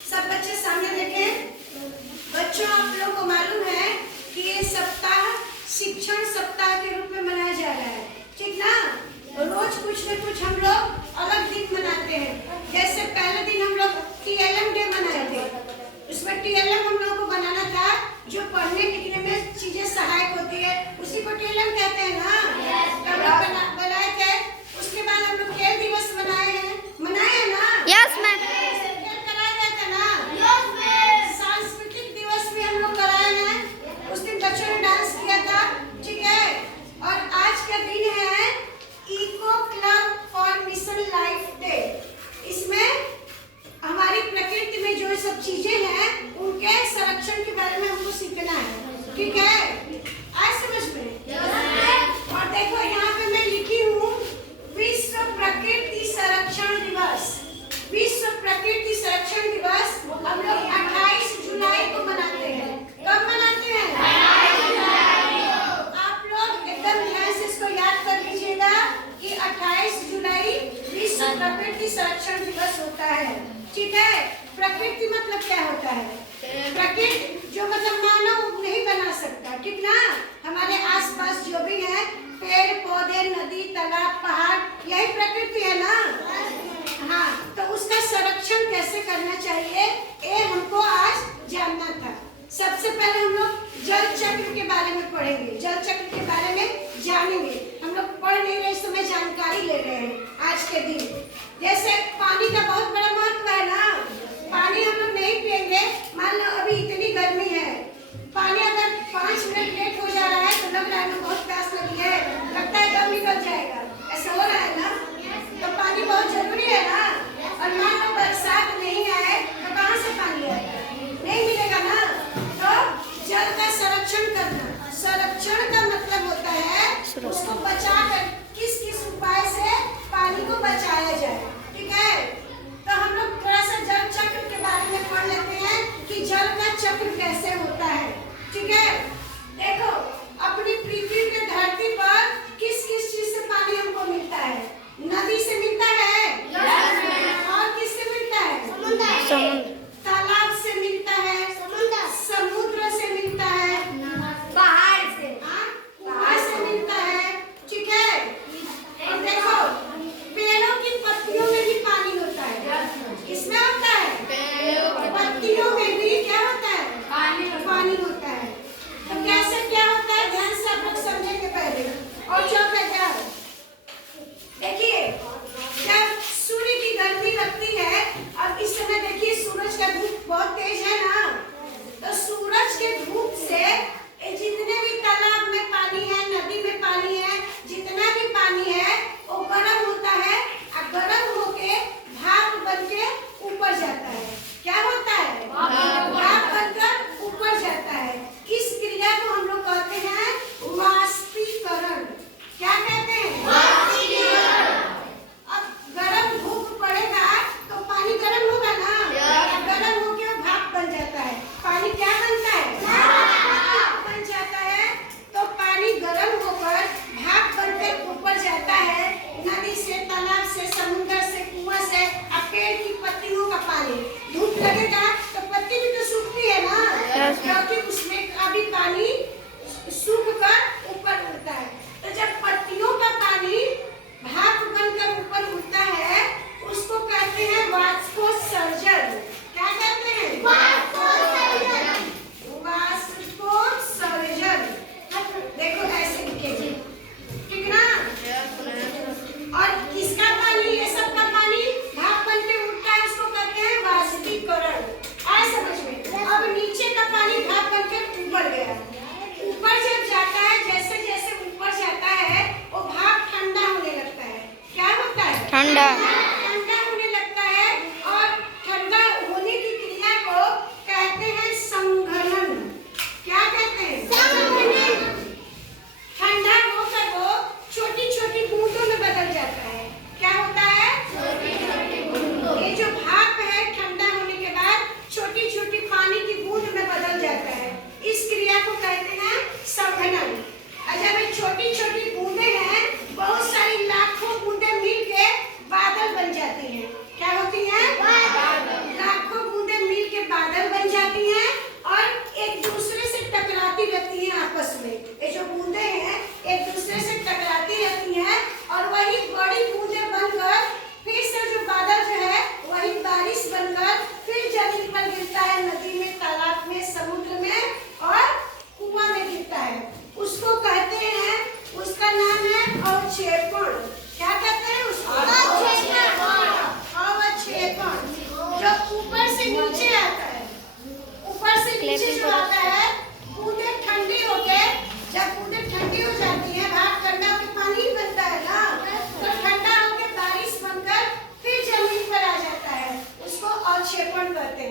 सब बच्चे सामने देखें। बच्चों, आप लोगों को मालूम है कि ये सप्ताह शिक्षण सप्ताह के रूप में मनाया जा रहा है, ठीक ना। रोज कुछ न कुछ हम लोग अलग दिन मनाते हैं। जैसे पहले दिन हम लोग TLM डे मनाए थे। उसमें TLM हम लोगों को बनाना था, जो पढ़ने लिखने में चीजें सहायक होती है, उसी को TLM कहते हैं ना। हम लोग बनाए थे। उसके बाद हम लोग खेल दिवस मनाए हैं ना। Yes ma'am. खेल कराया गया था ना। सांस्कृतिक दिवस भी हम लोग कराए हैं। उस दिन बच्चों ने डांस किया था, ठीक है। और आज का दिन है eco club for mission life day. इसमें हमारी प्रकृति में जो सब चीजें हैं उनके संरक्षण के बारे में हमको सीखना है, ठीक है। आज समझ में? और देखो यहाँ पे मैं लिखी हूँ विश्व प्रकृति संरक्षण दिवस। विश्व प्रकृति संरक्षण दिवस हम लोग 28 जुलाई को मनाते हैं। कब मनाते हैं? 28 जुलाई। आप लोग एकदम ध्यान से इसको याद कर लीजिएगा कि 28 जुलाई विश्व प्रकृति संरक्षण दिवस होता है, ठीक है। प्रकृति मतलब क्या होता है? प्रकृति जो मतलब मानव नहीं बना सकता, ठीक ना। हमारे आसपास जो भी है, पेड़ पौधे, नदी, तालाब, पहाड़, यही प्रकृति है ना। हाँ, तो उसका संरक्षण कैसे करना चाहिए ये हमको आज जानना था। सबसे पहले हम लोग जल चक्र के बारे में पढ़ेंगे, जल चक्र के बारे में जानेंगे। हम लोग पढ़ नहीं रहे, इस समय जानकारी ले रहे हैं आज के दिन। जैसे पानी का बहुत बड़ा महत्व है ना। पानी हम लोग नहीं पिएंगे, मान लो अभी इतनी गर्मी है, पानी अगर 5 मिनट लेट हो जा रहा है तो लग रहा है बहुत प्यास लगी है, लगता है दम निकल जाएगा, ऐसा हो रहा है ना। तो पानी बहुत जरूरी है ना। और मान लो बरसात नहीं आए तो कहाँ से पानी आएगा? नहीं मिलेगा ना। तो जल का संरक्षण करना। संरक्षण का मतलब होता है उसको बचा कर किस किस उपाय से पानी को बचाया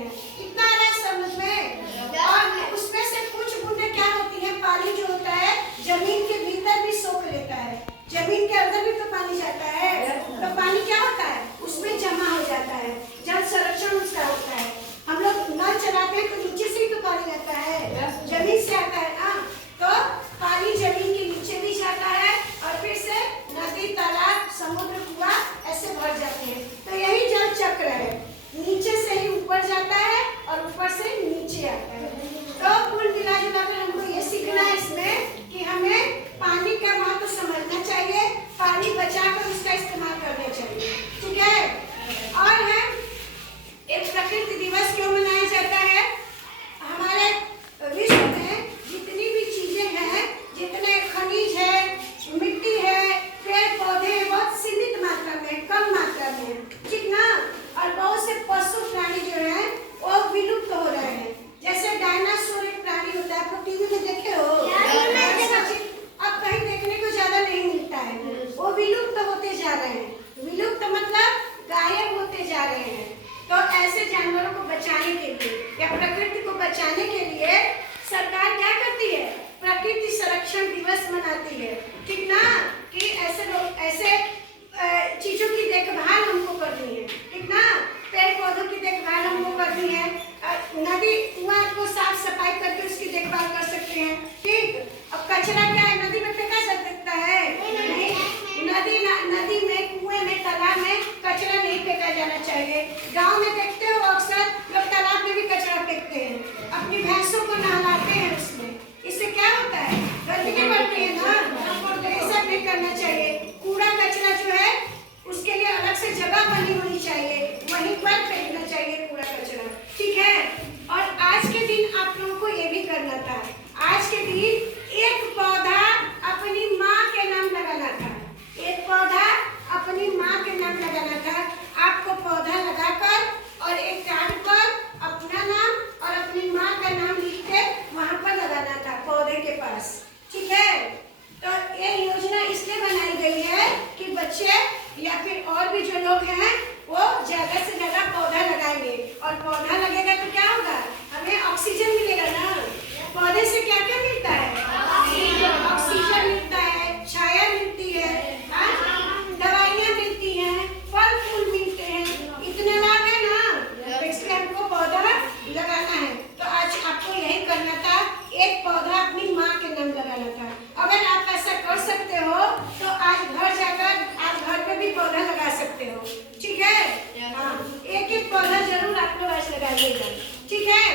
हैं। कितना आ रहा है समझ में? और उसमें से कुछ बूंदें क्या होती है, पानी जो होता है जमीन के भीतर भी सोख लेता है, जमीन के अंदर भी तो पानी जाता है, तो पानी क्या होता है उसमें जमा हो जाता है, जल संरक्षण उसका होता है। हम लोग नल चलाते हैं तो नीचे से ही तो पानी आता है, जमीन से आता है ना, तो पानी जमीन के नीचे भी जाता है और फिर से नदी, तालाब, समुद्र, कुआं ऐसे भर जाते हैं। तो यही जल चक्र है, नीचे से ही ऊपर जाता है और ऊपर से नीचे आता है। तो कुल मिला जुलाकर हमको ये सीखना है इसमें कि हमें पानी का महत्व समझना चाहिए, पानी बचाकर उसका इस्तेमाल करना चाहिए, ठीक है। और है एक प्रकृति दिवस क्यों मनाया जाता है? हमारे विश्व में जितनी भी चीजें हैं, जितने खनिज है, मिट्टी है, पेड़ पौधे बहुत सीमित मात्रा में, कम मात्रा में, ठीक ना। और बहुत से पशु प्राणी जो हैं वो विलुप्त हो रहे हैं। जैसे डायनासोर एक प्राणी होता है, आपको टीवी में देखे हो? अब कहीं देखने को ज्यादा नहीं मिलता है, वो विलुप्त होते जा रहे हैं। विलुप्त मतलब गायब होते जा रहे हैं। तो ऐसे जानवरों को बचाने के लिए या प्रकृति को बचाने के लिए सरकार क्या करती है? प्रकृति संरक्षण दिवस मनाती है, ठीक ना। कि ऐसे लोग, ऐसे चीजों की देखभाल हमको करनी है, ठीक ना। पेड़ पौधों की देखभाल हमको करनी है, नदी कुआं को साफ सफाई करके उसकी देखभाल कर सकते हैं, ठीक। अब कचरा क्या है, नदी में फेंका जा सकता है? नहीं, नदी में, कुएं में, तालाब में कचरा नहीं फेंका जाना चाहिए। गांव में देखते हो अक्सर लोग तालाब में भी कचरा फेंकते हैं, अपनी भैंसों को नहलाते हैं उसमें, इससे क्या होता है? गंदगी बढ़ती है ना, तो ये सब नहीं करना चाहिए। कूड़ा कचरा जो है उसके लिए अलग से जगह बनी होनी चाहिए, वहीं पर फेंकना चाहिए कूड़ा कचरा, ठीक है। और आज के दिन आप लोगों को ये भी करना था, आज के दिन एक पौधा अपनी माँ के नाम लगाना था, एक पौधा अपनी माँ के नाम लगाना था। आपको पौधा लगाकर और एक कार्ड पर अपना नाम और अपनी माँ का नाम लिख के वहाँ पर लगाना था पौधे के पास, ठीक है। तो ये योजना इसलिए बनाई गई है कि बच्चे या फिर और भी जो लोग हैं वो ज्यादा से ज्यादा पौधा लगाएंगे, और पौधा लगेगा तो क्या होगा? हमें ऑक्सीजन मिलेगा ना। पौधे से क्या क्या मिलता है? ऑक्सीजन मिलता है, छाया मिलती है, दवाइयाँ मिलती हैं, फल फूल मिलते हैं, इतने लाभ है ना, इसलिए हमको पौधा लगाना है। तो आज आपको यही करना था, एक पौधा अपनी माँ के नाम लगाना था। अगर आप ऐसा कर सकते हो तो आज घर जाकर आप घर पे भी पौधा लगा सकते हो, ठीक है। हाँ, एक एक पौधा जरूर आप लोग आज लगाइएगा, ठीक है।